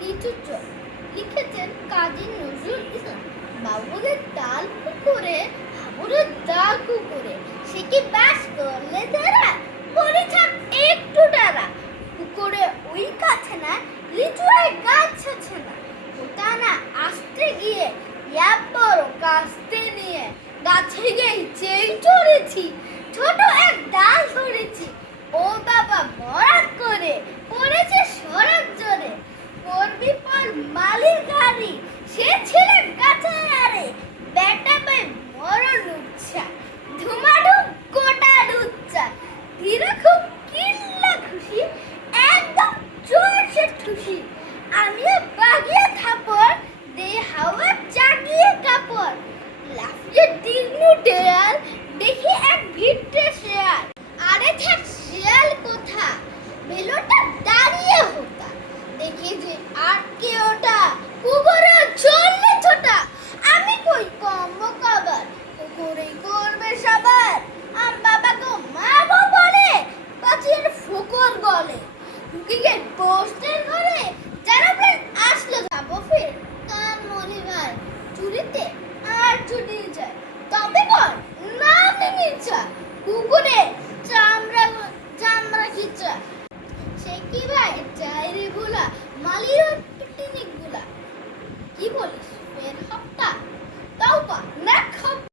লিচু চোর লিখেছেন কাজী নজরুল ইসলাম। বাবুরের ডাল পুকুরে হাবুরের ডাল কুকুরে, সে কি ব্যাস করলে তারা মরি থাক একটু ডারা। পুকুরে ওই কাছে না লিচু গাছ আছে না, ওটা না আসতে গিয়ে বড় কাস্তে নিয়ে গাছে গিয়ে চড়েছি, ছোট এক ডাল ধরেছি। ও বাবা মরার করে পড়েছে সরার জোরে, পড়বি পর মালির গাড়ি, সে ছেলে গাছে আরে বেটা পাই মরণ উচ্ছা, ধুমাধুম গোটা উচ্চা, ধীরে খুব কিল্লা খুশি, একদম জোরসে ঠুসি। আমিও বাগিয়ে থাপড় দে হাওয়া জাগিয়ে কাপড়, লাফিয়ে দিনু দেয়াল দেখি এক ভিটে শেয়াল। আরে থাক শেয়াল কোথা, বেলোটা দাঁড়িয়ে হোতা, দেখি যে আর কে ওটা কুকুরে চললে ছোটা। আমি কই কম্ব কবার কুকুরেই করবে সবার, আম বাবা গো মা গো বলে পাচির ফুকুর গলে, ঢুকে গিয়ে পোস্টের ঘরে যারা প্রায় আসলো যাবো ফির কান মনি ভাই চুরিতে আর চুরি যায়, তবে বল নামে মির্চা কুকুরে চামড়া চামড়া খিচা, সে কি ভাই চাই রে ভোলা মালির